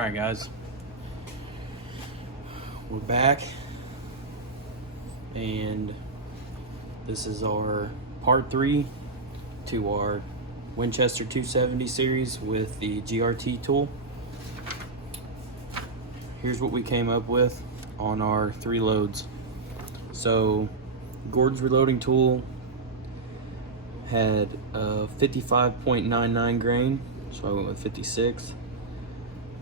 Alright guys, we're back, and this is our part 3 to our Winchester 270 series with the GRT tool. Here's what we came up with on our 3 loads. So Gord's reloading tool had a 55.99 grain, so I went with 56.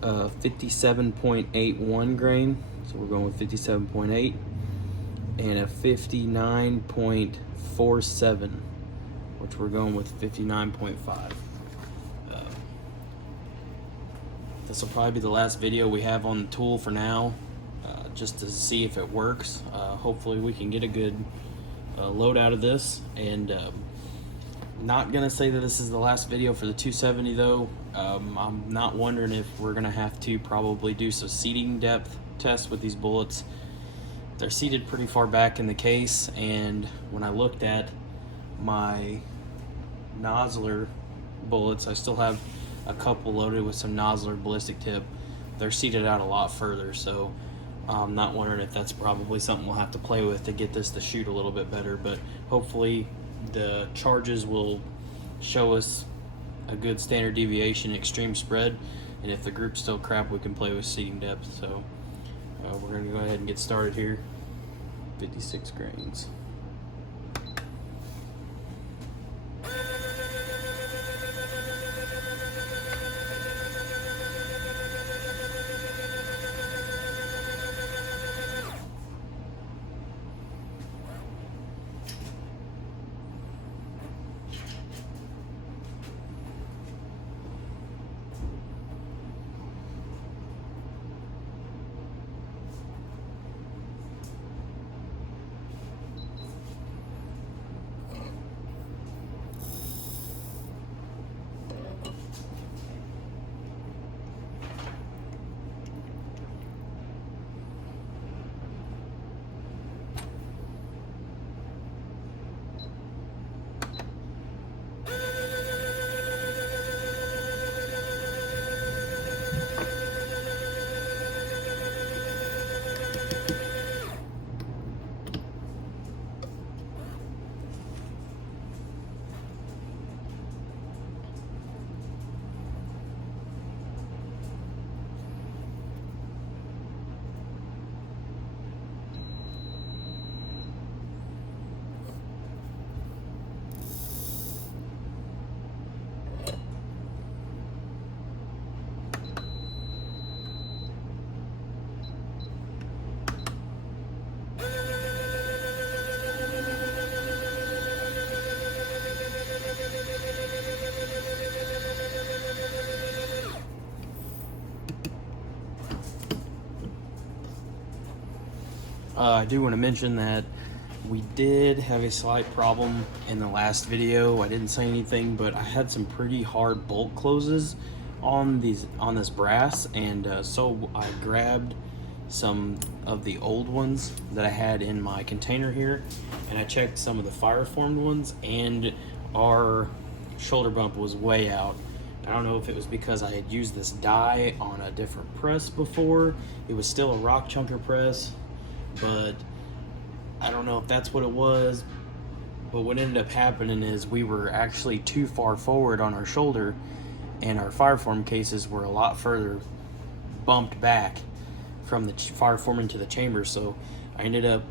57.81 grain, so we're going with 57.8, and a 59.47, which we're going with 59.5. This will probably be the last video we have on the tool for now, just to see if it works. Hopefully we can get a good load out of this, and not gonna say that this is the last video for the 270 though. I'm not wondering if we're gonna have to probably do some seating depth tests with these bullets. They're seated pretty far back in the case, and when I looked at my nozzler bullets, I still have a couple loaded with some nozzler ballistic tip. They're seated out a lot further, so I'm not wondering if that's probably something we'll have to play with to get this to shoot a little bit better, but hopefully the charges will show us a good standard deviation, extreme spread, and if the group's still crap, we can play with seating depth. So we're going to go ahead and get started here. 56 grains. I do want to mention that we did have a slight problem in the last video. I didn't say anything, but I had some pretty hard bolt closes on this brass, and so I grabbed some of the old ones that I had in my container here, and I checked some of the fire formed ones, and our shoulder bump was way out. I don't know if it was because I had used this die on a different press before. It was still a rock chunker press, but I don't know if that's what it was. But what ended up happening is we were actually too far forward on our shoulder, and our fireform cases were a lot further bumped back from the fireform into the chamber. So I ended up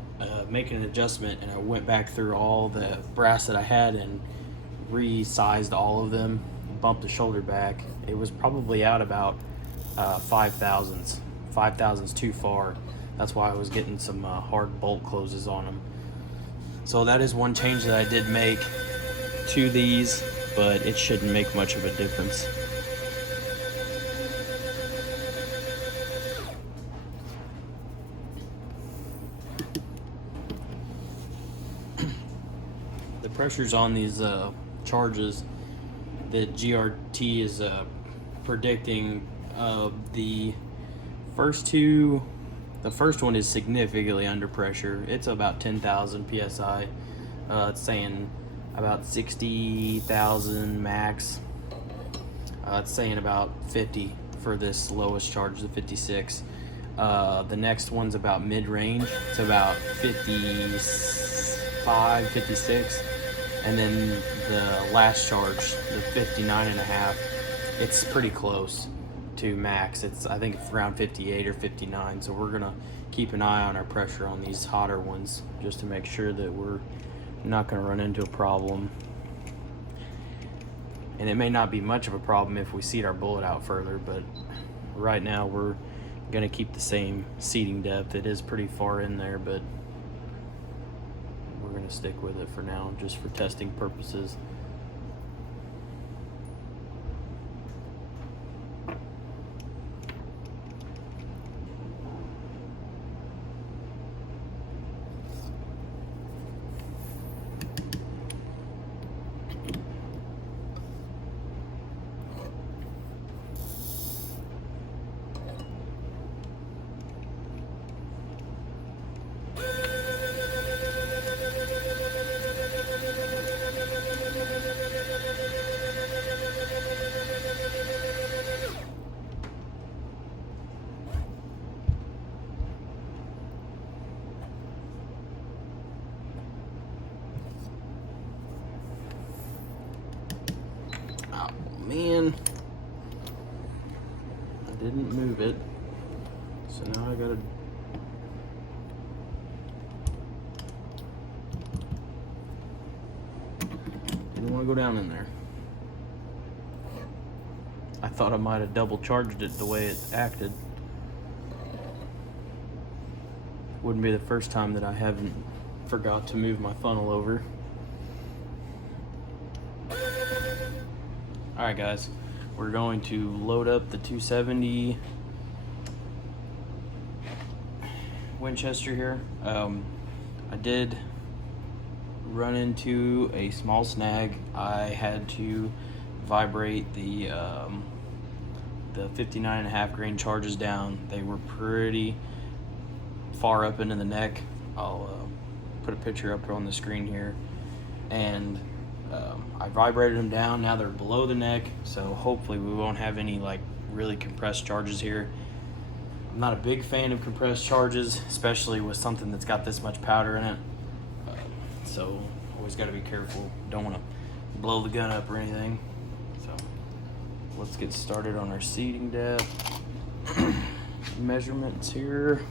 making an adjustment, and I went back through all the brass that I had and resized all of them, bumped the shoulder back. It was probably out about 5 thousandths. 5 thousandths too far. That's why I was getting some hard bolt closes on them. So that is one change that I did make to these, but it shouldn't make much of a difference. The pressures on these charges that GRT is predicting, the first two The first one is significantly under pressure. It's about 10,000 psi. It's saying about 60,000 max. It's saying about 50 for this lowest charge, the 56. The next one's about mid-range. It's about 55, 56. And then the last charge, the 59.5, it's pretty close to max. I think it's around 58 or 59. So we're gonna keep an eye on our pressure on these hotter ones just to make sure that we're not gonna run into a problem. And it may not be much of a problem if we seat our bullet out further, but right now we're gonna keep the same seating depth. It is pretty far in there, but we're gonna stick with it for now, just for testing purposes. Man, I didn't move it, so now I gotta didn't want to go down in there. I thought I might have double charged it the way it acted. Wouldn't be the first time that I haven't forgot to move my funnel over. Alright guys, we're going to load up the 270 Winchester here. I did run into a small snag. I had to vibrate the 59.5 grain charges down. They were pretty far up into the neck. I'll put a picture up on the screen here. And I vibrated them down. Now they're below the neck, so hopefully we won't have any like really compressed charges here. I'm not a big fan of compressed charges, especially with something that's got this much powder in it. So always got to be careful. Don't want to blow the gun up or anything. So let's get started on our seating depth. Measurements here.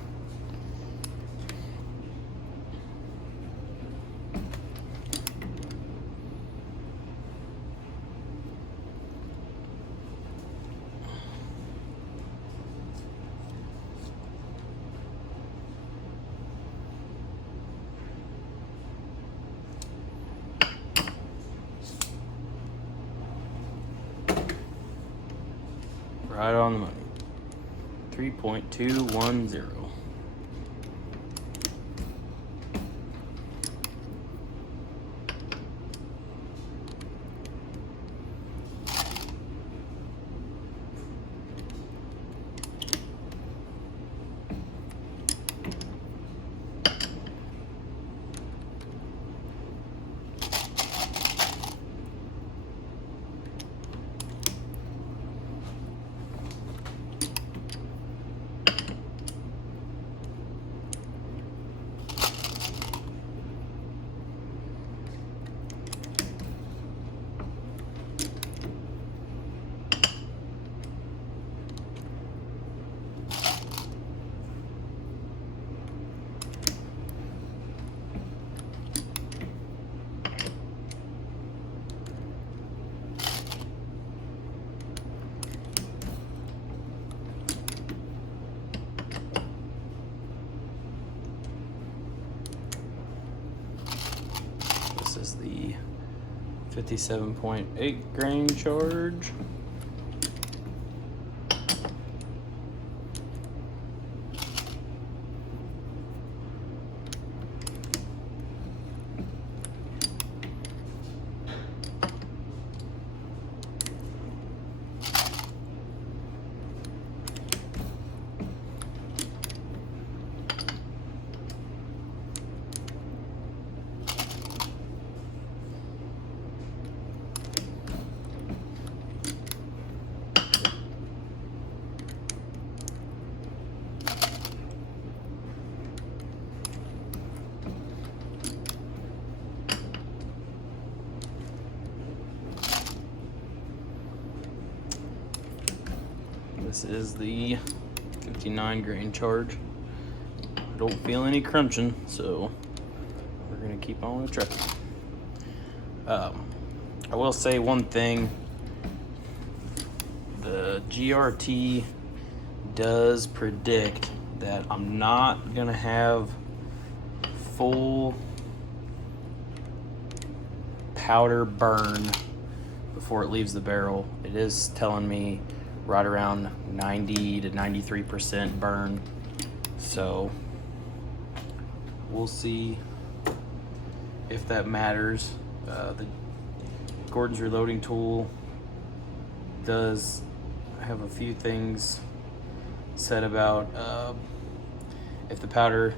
Right on the money. 3.210. This is the 57.8 grain charge. This is the 59 grain charge. I don't feel any crunching, so we're gonna keep on with trucking. I will say one thing. The GRT does predict that I'm not gonna have full powder burn before it leaves the barrel. It is telling me right around 90 to 93% burn. So we'll see if that matters. The Gordon's reloading tool does have a few things said about if the powder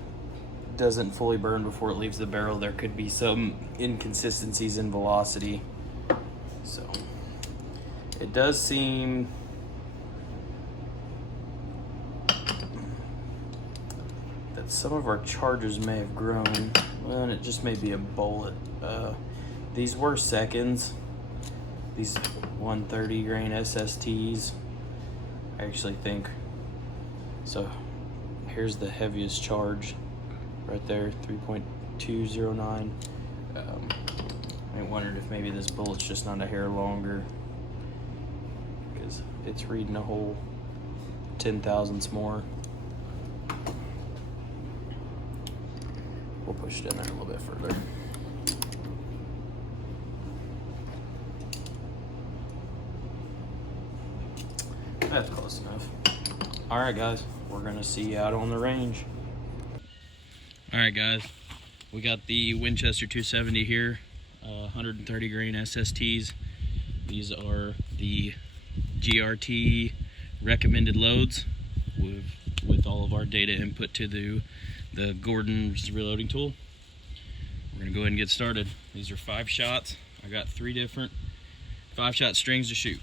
doesn't fully burn before it leaves the barrel, there could be some inconsistencies in velocity. So it does seem that some of our charges may have grown. Well, and it just may be a bullet. These were seconds. These 130 grain SSTs, I actually think. So here's the heaviest charge right there, 3.209. I wondered if maybe this bullet's just not a hair longer, because it's reading a whole 10 thousandths more. We'll push it in there a little bit further. That's close enough. All right, guys, we're gonna see you out on the range. All right, guys, we got the Winchester 270 here, 130 grain SSTs. These are the GRT recommended loads with all of our data input to the Gordon's reloading tool. We're gonna go ahead and get started. These are 5 shots. I got 3 different 5-shot strings to shoot.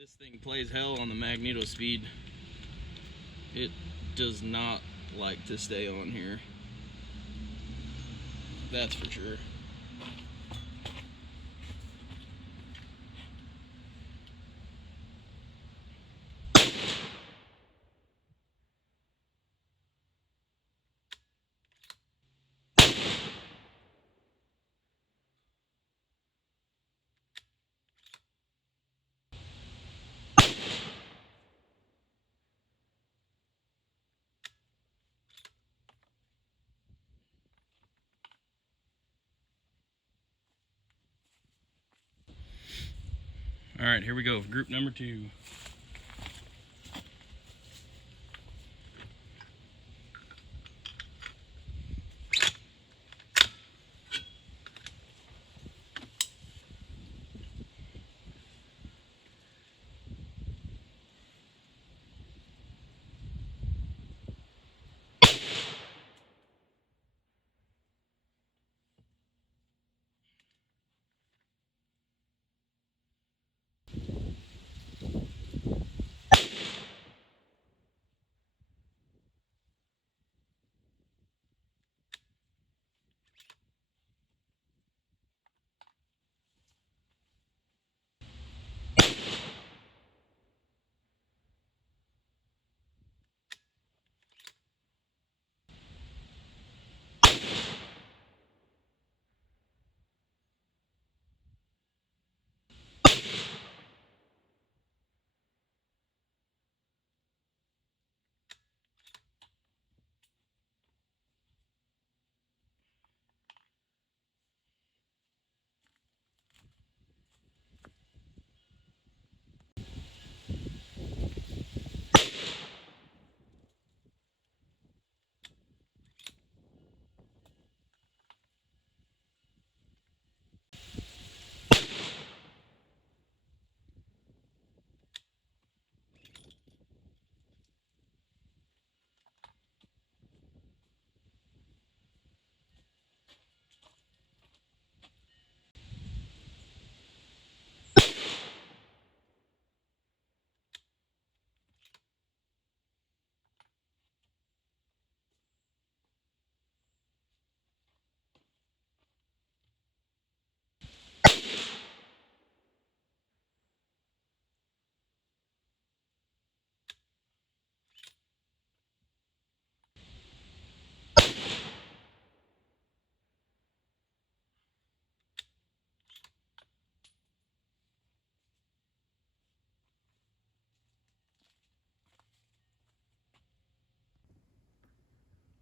This thing plays hell on the magneto speed. It does not like to stay on here. That's for sure. All right, here we go. Group number 2.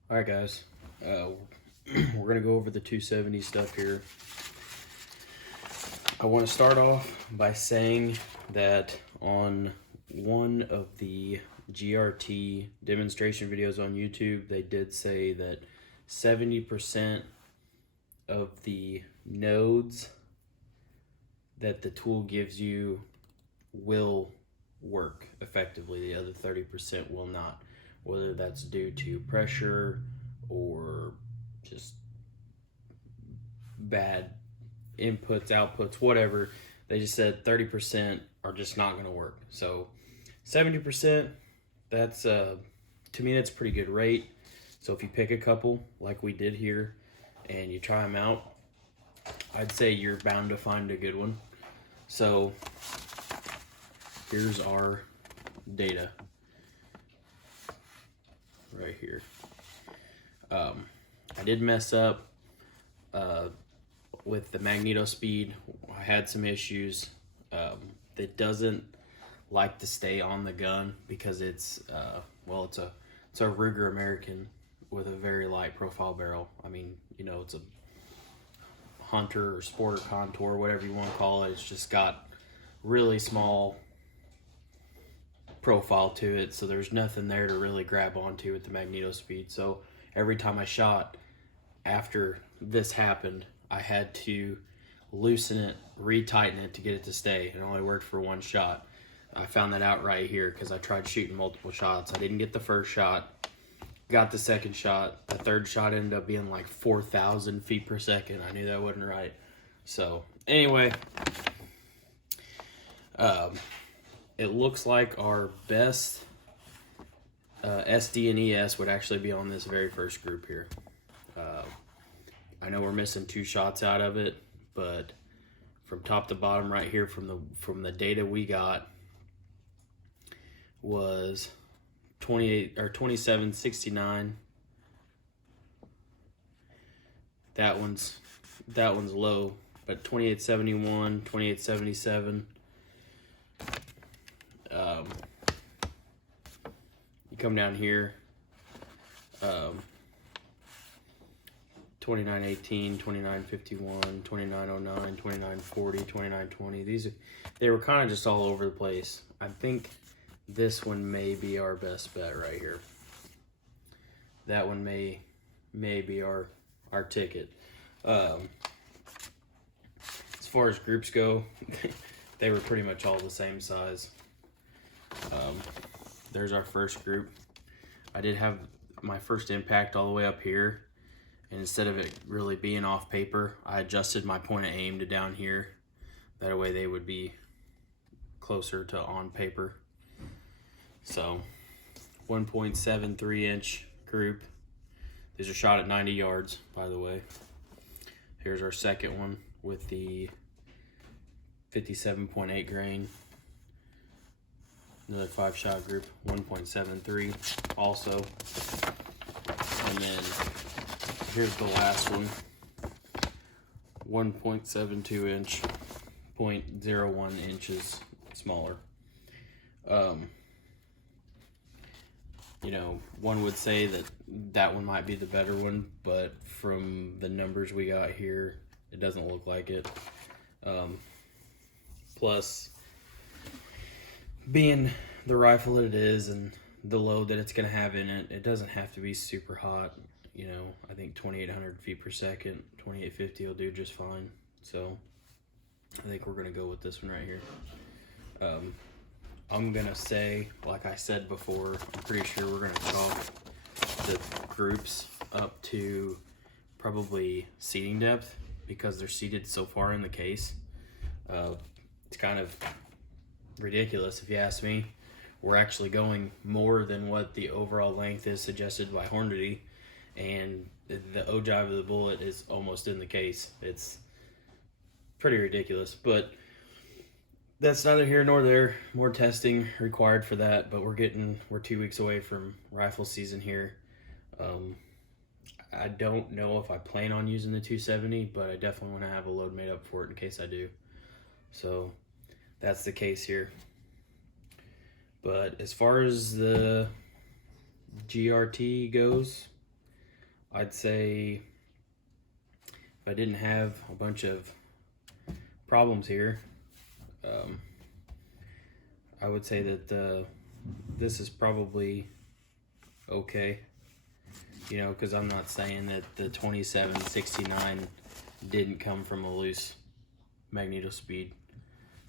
All right, guys. We're gonna go over the 270 stuff here. I want to start off by saying that on one of the GRT demonstration videos on YouTube, they did say that 70% of the nodes that the tool gives you will work effectively. The other 30% will not, whether that's due to pressure or just bad inputs, outputs, whatever. They just said 30% are just not going to work. So 70%, that's to me, that's a pretty good rate. So if you pick a couple like we did here and you try them out, I'd say you're bound to find a good one. So here's our data right here. I did mess up with the magneto speed. I had some issues. It doesn't like to stay on the gun because it's it's a Ruger American with a very light profile barrel. I mean, you know, it's a Hunter or Sport or Contour, whatever you want to call it. It's just got really small profile to it, so there's nothing there to really grab onto with the magneto speed. So every time I shot after this happened, I had to loosen it, retighten it to get it to stay. It only worked for one shot. I found that out right here because I tried shooting multiple shots. I didn't get the first shot, got the second shot. The third shot ended up being like 4,000 feet per second. I knew that wasn't right. So anyway, it looks like our best SD and ES would actually be on this very first group here. I know we're missing 2 shots out of it, but from top to bottom right here from the data we got was 2769. That one's low, but 2871, 2877. You come down here, 2918, 2951, 2909, 2940, 2920. They were kind of just all over the place. I think this one may be our best bet right here. That one may be our ticket. As far as groups go, they were pretty much all the same size. There's our first group. I did have my first impact all the way up here, and instead of it really being off paper, I adjusted my point of aim to down here. That way they would be closer to on paper. So 1.73 inch group. These are shot at 90 yards, by the way. Here's our second one with the 57.8 grain. Another 5-shot group, 1.73 also. And then here's the last one, 1.72 inch, 0.01 inches smaller. You know, one would say that one might be the better one, but from the numbers we got here, it doesn't look like it. Plus, being the rifle that it is and the load that it's going to have in it, it doesn't have to be super hot. You know, I think 2,800 feet per second, 2,850 will do just fine. So I think we're going to go with this one right here. I'm going to say, like I said before, I'm pretty sure we're going to chalk the groups up to probably seating depth because they're seated so far in the case. It's kind of ridiculous if you ask me. We're actually going more than what the overall length is suggested by Hornady, and the ogive of the bullet is almost in the case. It's pretty ridiculous, but that's neither here nor there. More testing required for that, but we're 2 weeks away from rifle season here. I don't know if I plan on using the 270, but I definitely want to have a load made up for it in case I do. So that's the case here. But as far as the GRT goes, I'd say if I didn't have a bunch of problems here, I would say that this is probably okay. You know, because I'm not saying that the 2769 didn't come from a loose magneto speed.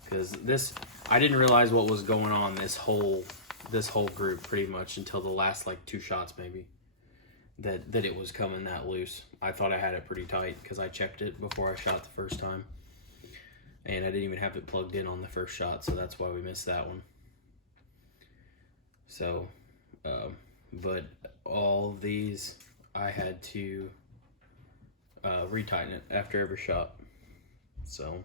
Because this, I didn't realize what was going on this whole group pretty much until the last like 2 shots maybe. That it was coming that loose. I thought I had it pretty tight because I checked it before I shot the first time. And I didn't even have it plugged in on the first shot, so that's why we missed that one. So, but all of these, I had to retighten it after every shot. So,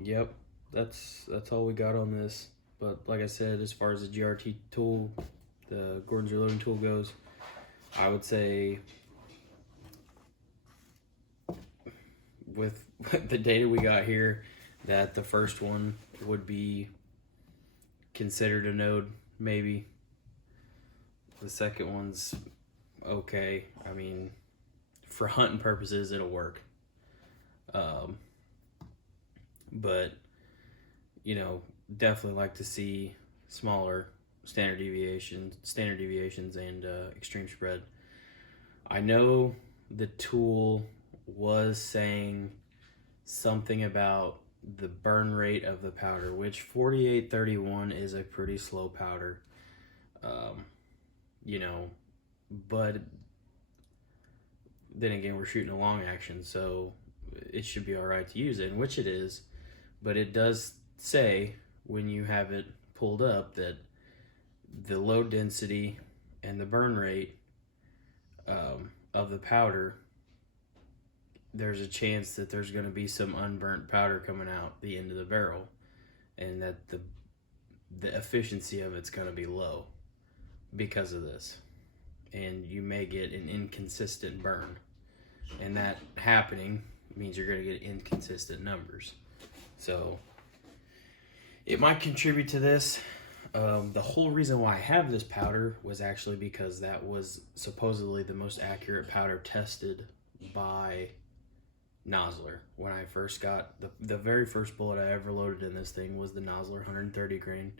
yep, that's all we got on this. But like I said, as far as the GRT tool, the Gordon's reloading tool goes, I would say with the data we got here, that the first one would be considered a node, maybe. The second one's okay. I mean, for hunting purposes, it'll work. But, you know, definitely like to see smaller standard deviations and extreme spread. I know the tool was saying something about the burn rate of the powder, which 4831 is a pretty slow powder, you know, but then again, we're shooting a long action, so it should be all right to use it, and which it is. But it does say when you have it pulled up that the load density and the burn rate of the powder, there's a chance that there's going to be some unburnt powder coming out the end of the barrel, and that the efficiency of it's going to be low because of this, and you may get an inconsistent burn, and that happening means you're going to get inconsistent numbers. So it might contribute to this. The whole reason why I have this powder was actually because that was supposedly the most accurate powder tested by Nosler. When I first got the very first bullet I ever loaded in this thing was the Nosler 130 grain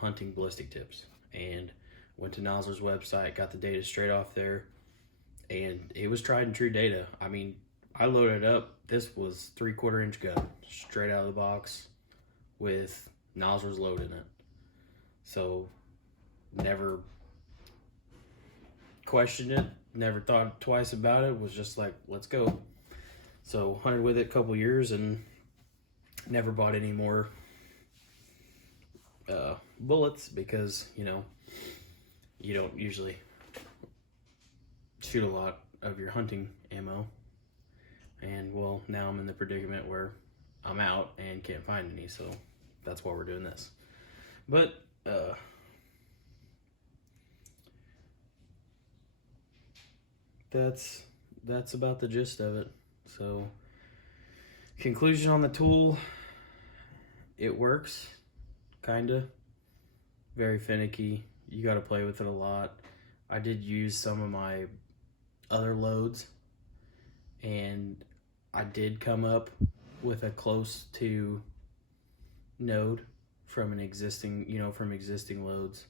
hunting ballistic tips, and went to Nosler's website, got the data straight off there, and it was tried and true data. I mean, I loaded up, this was 3/4 inch gun straight out of the box with Nosler's load in it. So never questioned it, never thought twice about it, was just like, let's go. So hunted with it a couple years and never bought any more bullets, because, you know, you don't usually shoot a lot of your hunting ammo. And well, now I'm in the predicament where I'm out and can't find any, so that's why we're doing this. But that's about the gist of it. So conclusion on the tool, it works, kinda. Very finicky. You got to play with it a lot. I did use some of my other loads, and I did come up with a close to node from an existing, you know, from existing loads.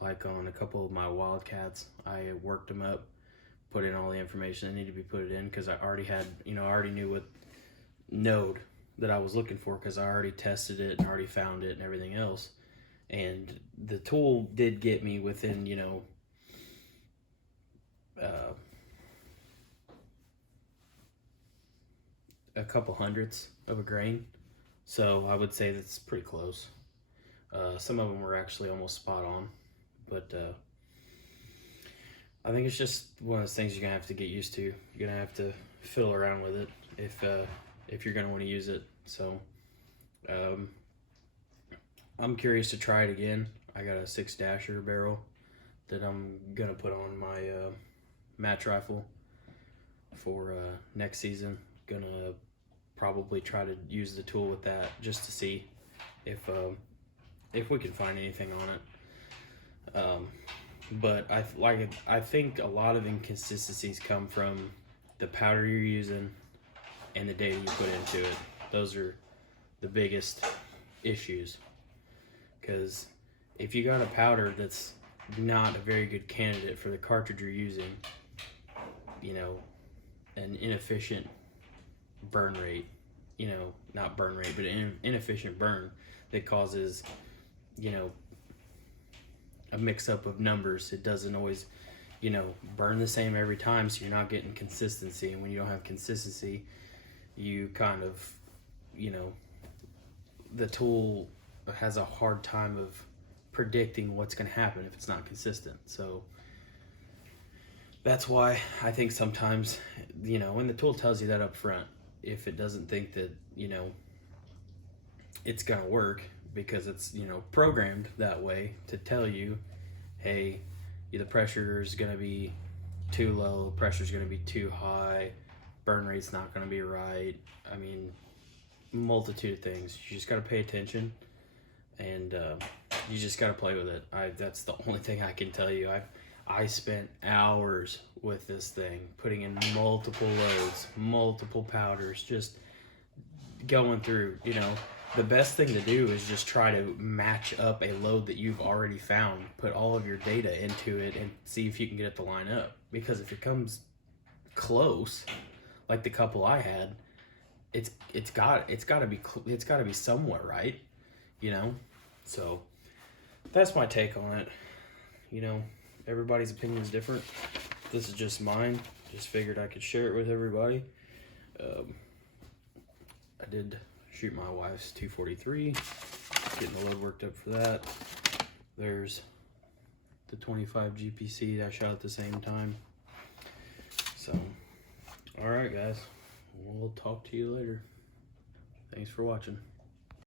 Like on a couple of my Wildcats, I worked them up, put in all the information that needed to be put in, because I already had, you know, I already knew what node that I was looking for, because I already tested it and already found it and everything else. And the tool did get me within, you know, a couple hundredths of a grain. So I would say that's pretty close. Some of them were actually almost spot on, but I think it's just one of those things you're gonna have to get used to. You're gonna have to fiddle around with it if you're gonna want to use it. So I'm curious to try it again. I got a 6-dasher barrel that I'm gonna put on my match rifle for next season. Gonna probably try to use the tool with that just to see if we can find anything on But I think a lot of inconsistencies come from the powder you're using and the data you put into it. Those are the biggest issues. Because if you got a powder that's not a very good candidate for the cartridge you're using, you know, an inefficient burn rate, you know, not burn rate, but an inefficient burn that causes, you know, a mix-up of numbers. It doesn't always, you know, burn the same every time, so you're not getting consistency. And when you don't have consistency, you kind of, you know, the tool has a hard time of predicting what's going to happen if it's not consistent. So that's why I think sometimes, you know, when the tool tells you that up front, if it doesn't think that, you know, it's going to work, because it's, you know, programmed that way to tell you, hey, the pressure is going to be too low, the pressure is going to be too high, burn rate's not going to be right. I mean, multitude of things. You just got to pay attention, and you just got to play with it. That's the only thing I can tell you. I spent hours with this thing, putting in multiple loads, multiple powders, just going through, you know. The best thing to do is just try to match up a load that you've already found, put all of your data into it, and see if you can get it to line up. Because if it comes close, like the couple I had, it's got to be somewhere, right? You know. So that's my take on it. You know, everybody's opinion is different. This is just mine. Just figured I could share it with everybody. I did shoot my wife's 243, getting the load worked up for that. There's the 25 GPC that I shot at the same time. So, all right, guys, we'll talk to you later. Thanks for watching.